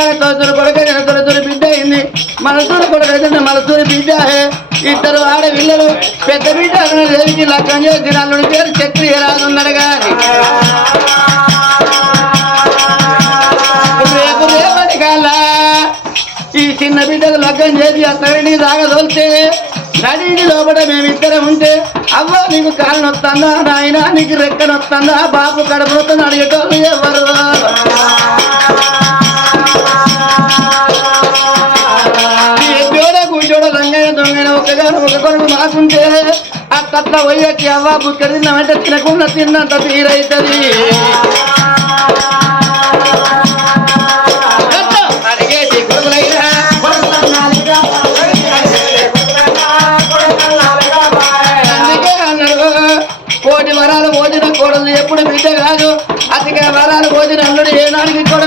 కానీ తొలతూరు కొడుకైతే తొలతూరు బిడ్డ అయింది. మనసూరు అయితే మనసూరు బిడ్డ ఇద్దరు ఆడపిల్లలు పెద్ద బిడ్డ దేవికి లగ్గం చేసి నల్లుడి పేరు చక్రి రానున్నాడు కానీ రేపు రేపటి కల్లా ఈ చిన్న బిడ్డకు లగ్గం చేసి అత్తడిని దాగదోల్తే నడిని లోపల మేమిద్దరం ఉంటే అవ్వ నీకు కాలు నొత్తందా? నాయన నీకు రెక్క నొత్తందా? బాబు కడుపు నొత్తందా? అడిగేటోళ్ళు ఎవరు? ఒకగాను ఒక కొడుకు మాకుంటే అట్లా పోయొచ్చి అవ్వ బుక్క తిన్నామంటే తినకుండా తిన్నంత తీరైతుంది. కోటి వరాలు భోజన కూడదు ఎప్పుడు బిడ్డ కాదు. అతిగా వరాలు భోజన అల్లుడు ఏనాడికి కూడా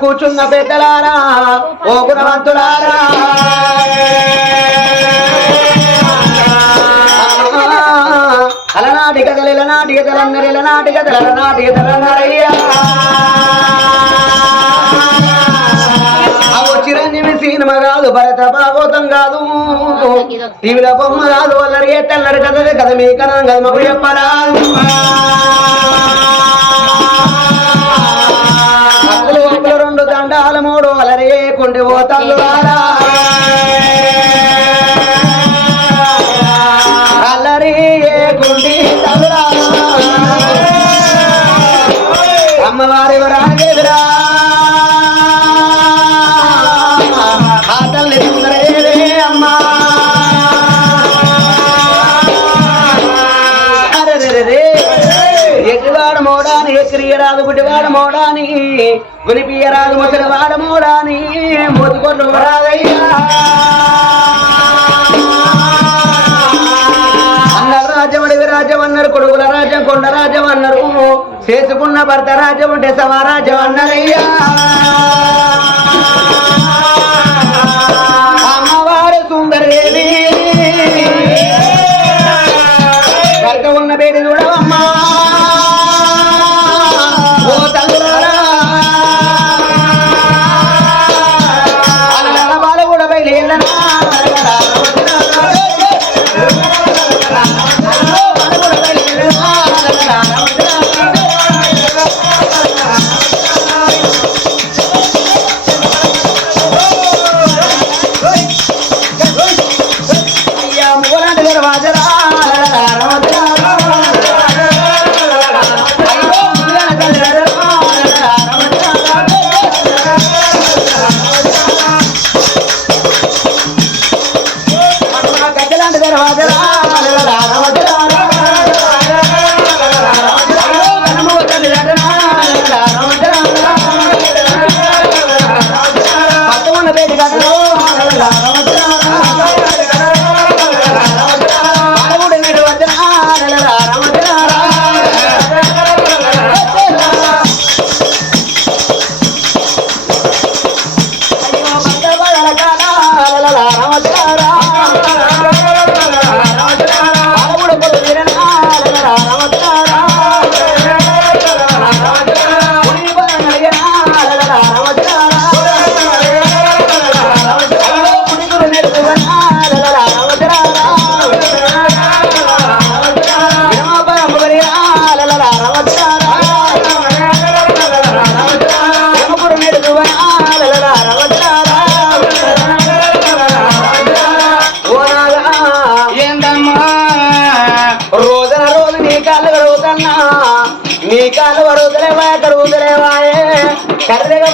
కూర్చున్న పెద్దలారా ఓ గుణవంతులారా. అలనాటి కథలు ఇలనాటి కథలన్నరు ఇలనాటి కథలు అలనాటి కథలందరయ్యా అవో చిరంజీవి సినిమా కాదు భరత భాగవతం కాదు. టీవీలో బొమ్మ కాదు అల్లరి ఏ తెల్లరి కథది కథ మీ కథ కథ మాకు చెప్పరా మూడు అలరే కొండి పోతాళ్ళు అల్లరి వినిపియరాదు ముసలి వాడమూరాని మోడాని రాదయ్యా. అన్నారు రాజ్యం అన్నారు కొడుకుల రాజ్యం కొండ రాజ్యం అన్నారు చేసుకున్న భర్త రాజ్యం ఉంటే సమారాజ్యం అన్నారయ్యా అమ్మవారు సుందరేవి భర్త ఉన్న బేడి చూడ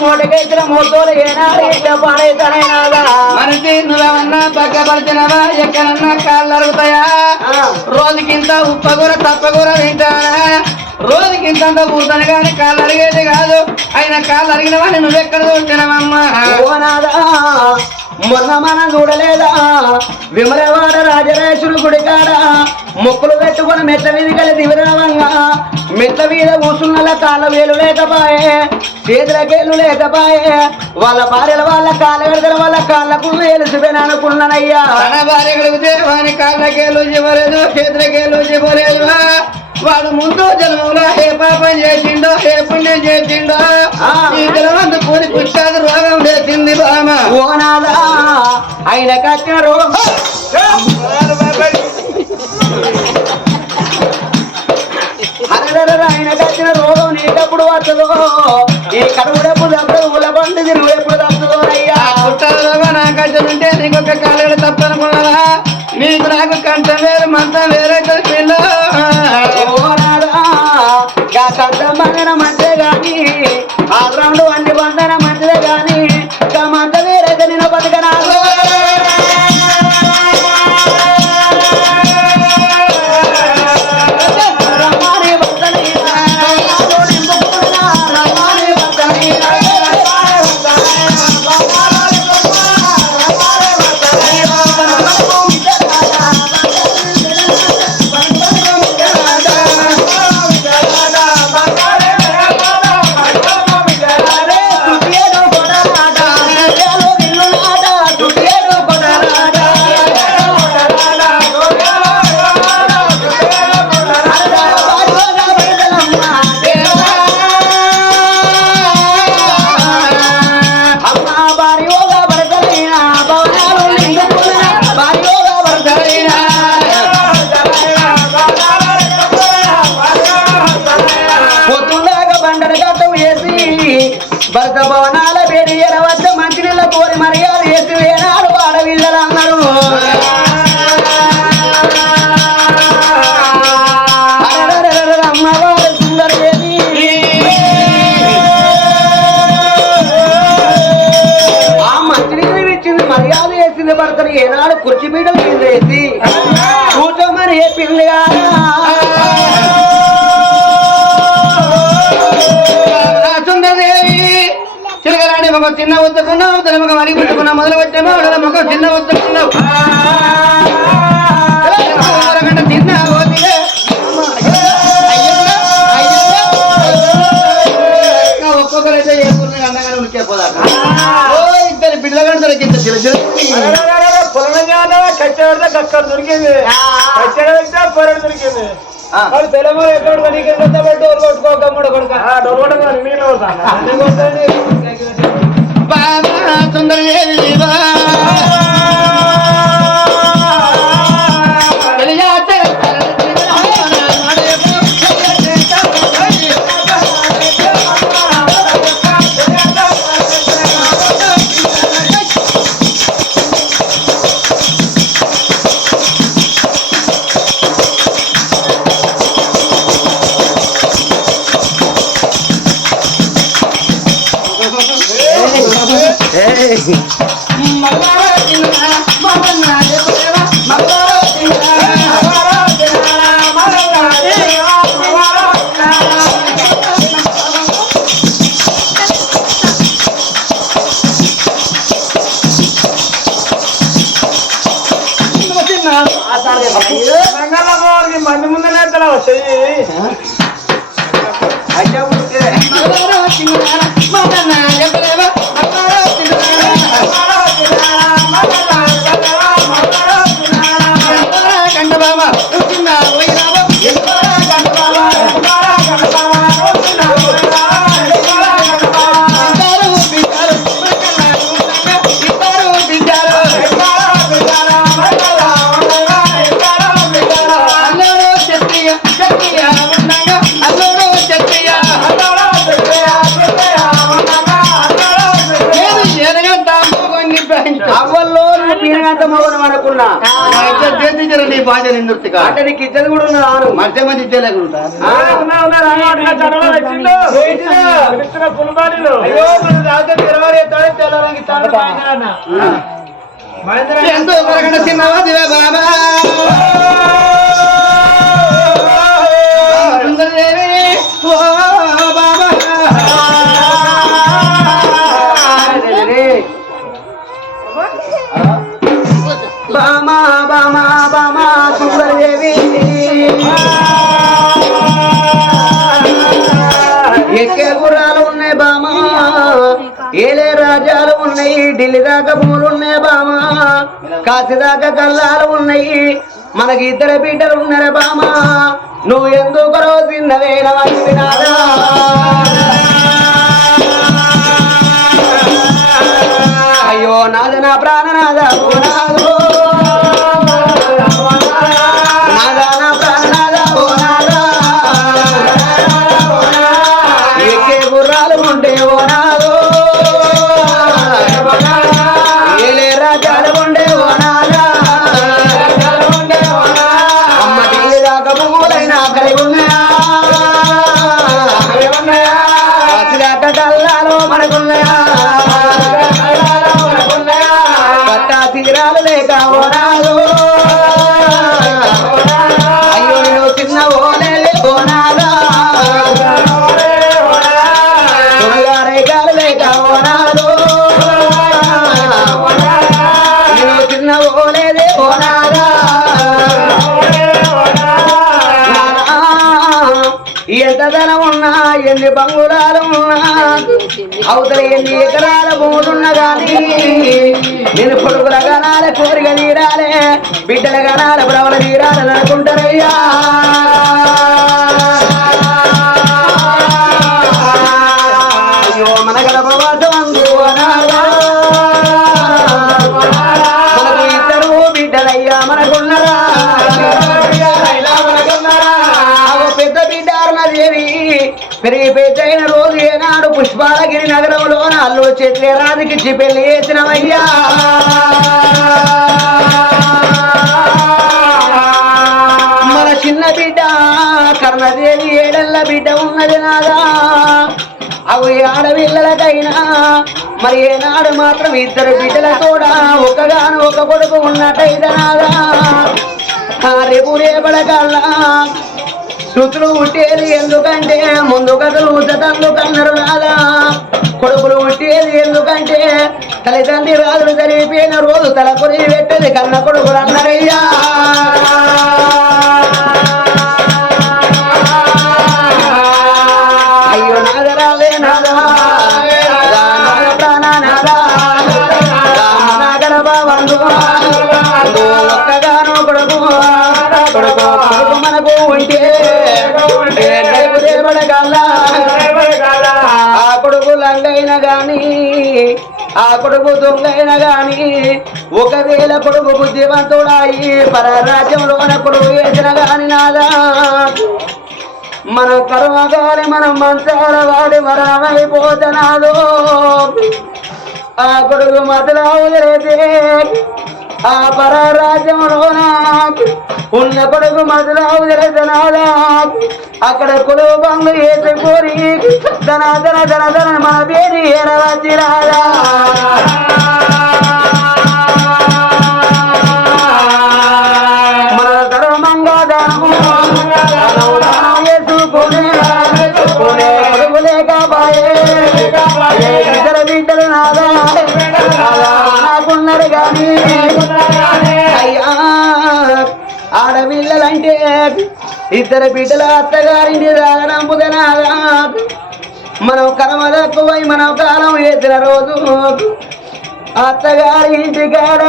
మూటకెత్తిన మూతోలు ఏనాడు ఇట్లా పాడైతానైనాదా మనిషి నువ్వేమన్నా పక్కపడిచినవా ఎక్కడన్నా కాళ్ళు అరుగుతాయా? రోజుకింత ఉప్పకూర తప్పకూర తింటానా రోజుకింత పూతాను కానీ కాళ్ళు అరిగేది కాదు. అయినా కాళ్ళు అరిగినవని నువ్వెక్కడ చూసినవమ్మా? మొన్న మనం చూడలేదా విమలవాడ రాజరాజుడు గుడికాడ మొక్కులు పెట్టుకుని మెట్ల మీద కలి దివిరావంగా. మెట్ల మీద కూసున్నల కాళ్ళ వేలు లేకపాయే చేతులకేళ్ళు లేకపాయే. వాళ్ళ భార్యల వాళ్ళ కాళ్ళ విడతల వాళ్ళ కాళ్ళకు వేలుసిపోయిన అనుకున్నానయ్యా. తన భార్య గడిపితే వాని కాళ్ళకేళ్ళు చెప్పలేదు చేతులకేళ్ళు చెప్పలేదు వాడు ముందు జన్మలో ఏ పాపం చేసిండో ఏ పుణ్యం చేసిండో. ఈ జన్మంత కూలి పుష్టాది రోగం లేచింది బామ ఓనాదా ఆయన కట్టిన రోగం. ఆయన కట్టిన రోగం నీకెప్పుడు వస్తుందో? ఈ కడుపు డబ్బు తప్పదు ఉల పండు నువ్వు ఎప్పుడు తప్పుదో అయ్యా పుట్టాలలో నా కంటే నీకొక కాలేడు తప్పనుకున్నావా? నీకు నాకు కంఠం వేరు మంతం వేరైతే కంట బంధన ఒక చిన్న ఒత్తుకున్నావు తన ఒక మడి పుట్టుకున్నావు మొదలు వచ్చాము అడల ఒక చిన్న ఒత్తుకున్నావు చిన్న ఓతిలే. ఒక్కొక్కరైతే అందంగా ఉడికే పోదాక ఓ ఇద్దరు బిడ్డలు దొరికింది చిన్న అక్కడ దొరికింది కచ్చడ పెట్టా పొరడు దొరికింది ఆ. వాడు తెలంగాణ ఎక్కడ నీకు ఎంత పెట్టి డోర్ కొట్టుకో గమ్ముడు కొడుక డోర్ కొట్టుకోవాలి మీరు బాబా సుందరదేవి Beijo. అయ్యో మన రాజు తెరవారు ఎత్తాడు తెల్లవారికి తాను సాయంత్రం మహేంద్ర ఎంతో కొరకన చిన్నవాదివే బాబా. ఎక్కే గుర్రాలు ఉన్నాయి బామా. ఏలే రాజాలు ఉన్నాయి ఢిల్లీ దాకా పూలు ఉన్నాయి బామా. కాశీ దాకా కల్లాలు ఉన్నాయి మనకి ఇద్దరు బిడ్డలు ఉన్నారు బామా. నువ్వు ఎందుకు రోజు తిన్నవేనా వినాలా అయ్యో నాద నా ప్రాణనాద? కాశీదాకా కల్లాలు మనకున్నాయా? పట్టా తీరాలు లేక ఓనాలు అయ్యో నేను చిన్న ఓనే ఓనాలా. రేగాలు లేక ఓనాలు. నేను చిన్న ఓలేదే ఓనాలా. ఎంత ధనం ఉన్నా ఎన్ని బంగు అవతల ఎన్ని ఎకరాల భూములున్నా గాని నేను కొడుకుల గణాల కోరిక తీరాలే బిడ్డల గణాల ప్రవల తీరాలని అనుకుంటారయ్యా నగరంలో అల్లు చెట్లే రాజుకిచ్చి పెళ్ళి మన చిన్న బిడ్డ కర్ణదేవి ఏడల్ల బిడ్డ ఉన్నది నాదా. అవి ఆడపిల్లలకైనా మరి ఏనాడు మాత్రం ఇద్దరు బిడ్డల కూడా ఒకగాను ఒక కొడుకు ఉన్నట్టయితే నాదా. రేపు రేపడకల్లా సుతులు ఉట్టేది ఎందుకంటే ముందు కథలు ఉచతందు కన్నరు నాదా కొడుకులు ఉట్టేది ఎందుకంటే తల్లిదండ్రి రాజులు జరిగిపోయిన రోజు తల కొరి పెట్టేది కన్న కొడుకులు అన్నరయ్యా అయ్యో నాగరావే నాదా. నాగర బాబందు ఒక్కగాను కొడుకు. కొడుకు. ఉంటే ఆ కొడుకు లంగైన గాని ఆ కొడుకు దొంగైన గాని ఒకవేళ కొడుకు బుద్ధివంతుడాయి పరరాజ్యంలోన కొడుకు వేసిన గాని నాదా. మన కర్మగారి మనం మంచాల వాడి మరణమైపోతున్నాదో ఆ కొడుకు మతలా ఆ పరరాజ్యంలోన ఉన్న కొడుకు మతలా వదిలేదనాదా అక్కడ కొడుకు బంగు వేసి కోరి ధన ధన ధన ధన మన పేరు ఏరవచ్చి రాదా నాకు ఇద్దరు బిడ్డల అత్తగారింటి దాకా మనం కర్మ మనం కాలం వేసిన రోజు అత్తగారి ఇంటి కాడ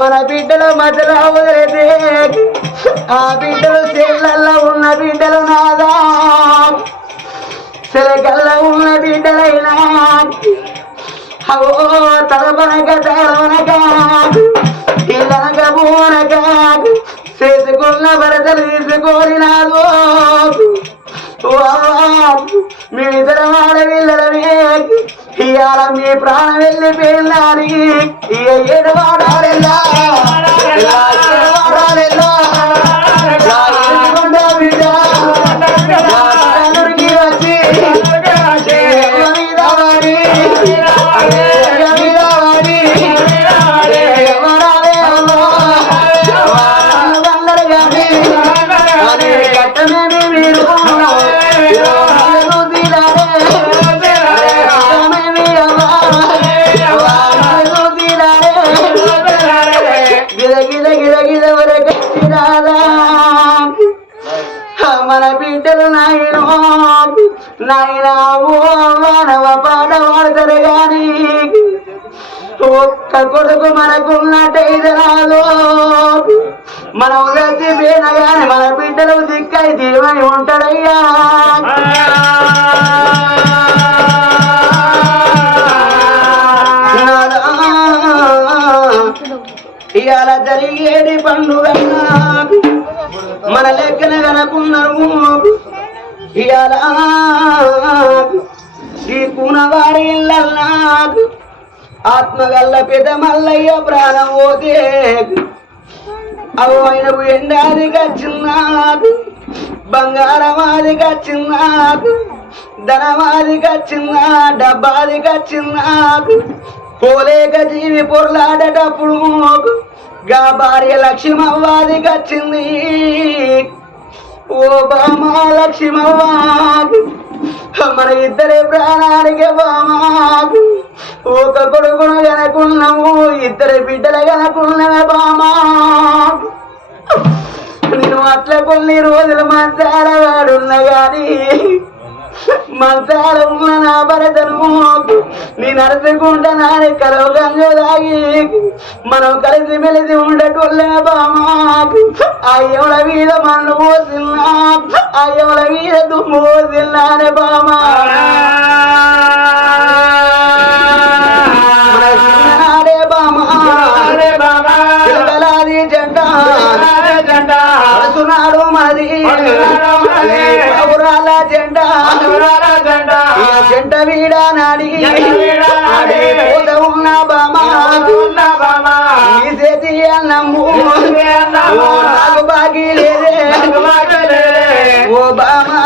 మన బిడ్డల మధ్యలో వదిలేదే ఆ బిడ్డలు చెల్లల్లో ఉన్న బిడ్డలు నాదా. సెలకల్లో ఉన్న బిడ్డలైనా అవో తలపనక భరతలు తీసుకొని నాదో మేమిద్దరం ఇవాళ మీ ప్రాణం వెళ్ళిపోయిందని ఇక ఏడవాడాలెల్లా ఇలా నాయనా ఓ మానవ పాట పాడతారు గాని ఒక్క కొడుకు మనకున్నట్టయితే రాదు. మనం ఉదర్చి పోయినగానే మన బిడ్డలు దిక్కై దీవని ఉంటాడయ్యా. ఇవాళ జరిగేది పండుగ మన లెక్కన కనుకున్నారు ఇవాళ శ్రీ కునవారి ఇళ్ళకు ఆత్మగల్ల పెద మల్లయ్య ప్రాణం ఓకే అవు ఎండాది కచ్చిన్నాడు బంగారమాది కచ్చిన్నాడు ధనమాది కచ్చిన్నా డబ్బాది కచ్చిన్నాడు పోలేక జీవి పొర్లాడేటప్పుడు గా భార్య లక్ష్మవ్వాది గచ్చింది ఓ బామా లక్ష్మవ్వ మన ఇద్దరి ప్రాణానికి బామా ఒక కొడుకును కనుకున్నాము ఇద్దరి బిడ్డలు కనుకున్నామే బామా నేను అట్లా కొన్ని రోజులు మాట్లాడవాడున్న కానీ మంచాల ఉన్న నా భరతను నేను అరుచుకుంటా నాని కలవ గంగ మనం కలిసి మెలిసి ఉండటోళ్ళే బామా అయ్యవుల మీద మన్ను పోసిన్నా అయ్యవుల మీద దుమ్ము పోసిన్నానే బామా. జంట పడుతున్నాడు మనది చేతి నాకు బాగి లేదే ఓ బామా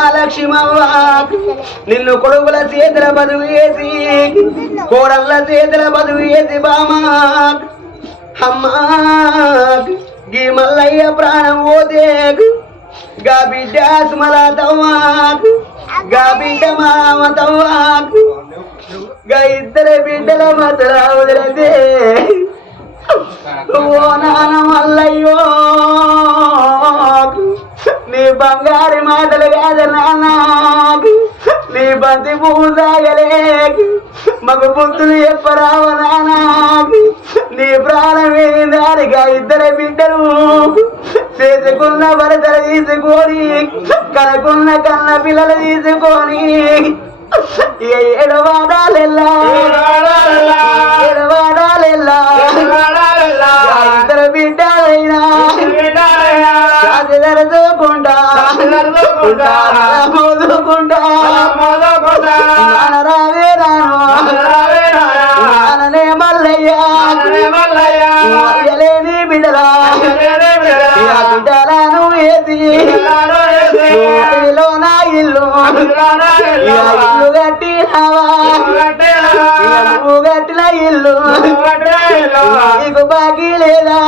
నిన్ను కొడుకుల చేతుల బదువు వేసి కోడళ్ళ చేతుల బదువు వేసి బామా అమ్మా గీ మల్లయ్య ప్రాణం పోతే గా బిడ్డ సుమల గా బిడ్డ మామ గా ఇద్దరు బిడ్డల మధ్య వదిలితే ఓ నాన్న మల్లయ్యో నీ బంగారు మాటలు కాదు నాన్న. నీ బంతి పూజాగలేకు మగ బుద్ధులు చెప్పరావు నాన్న. నీ ప్రాణమే దానిగా ఇద్దరు బిడ్డలు చేసుకున్న భరతలు తీసుకొని కనుకున్న కన్న పిల్లలు తీసుకొని ఏడవాదాలు ఎలా చదువుకుంటా రావే రానలే మల్లయ్యా. మల్లయ్యలేని బిడ్డలా బిడ్డలను ఏది ఇల్లు. నా ఇల్లు. ఇల్లు గట్టి నువ్వు గట్టిన ఇల్లు. నీకు బాకీ లేదా?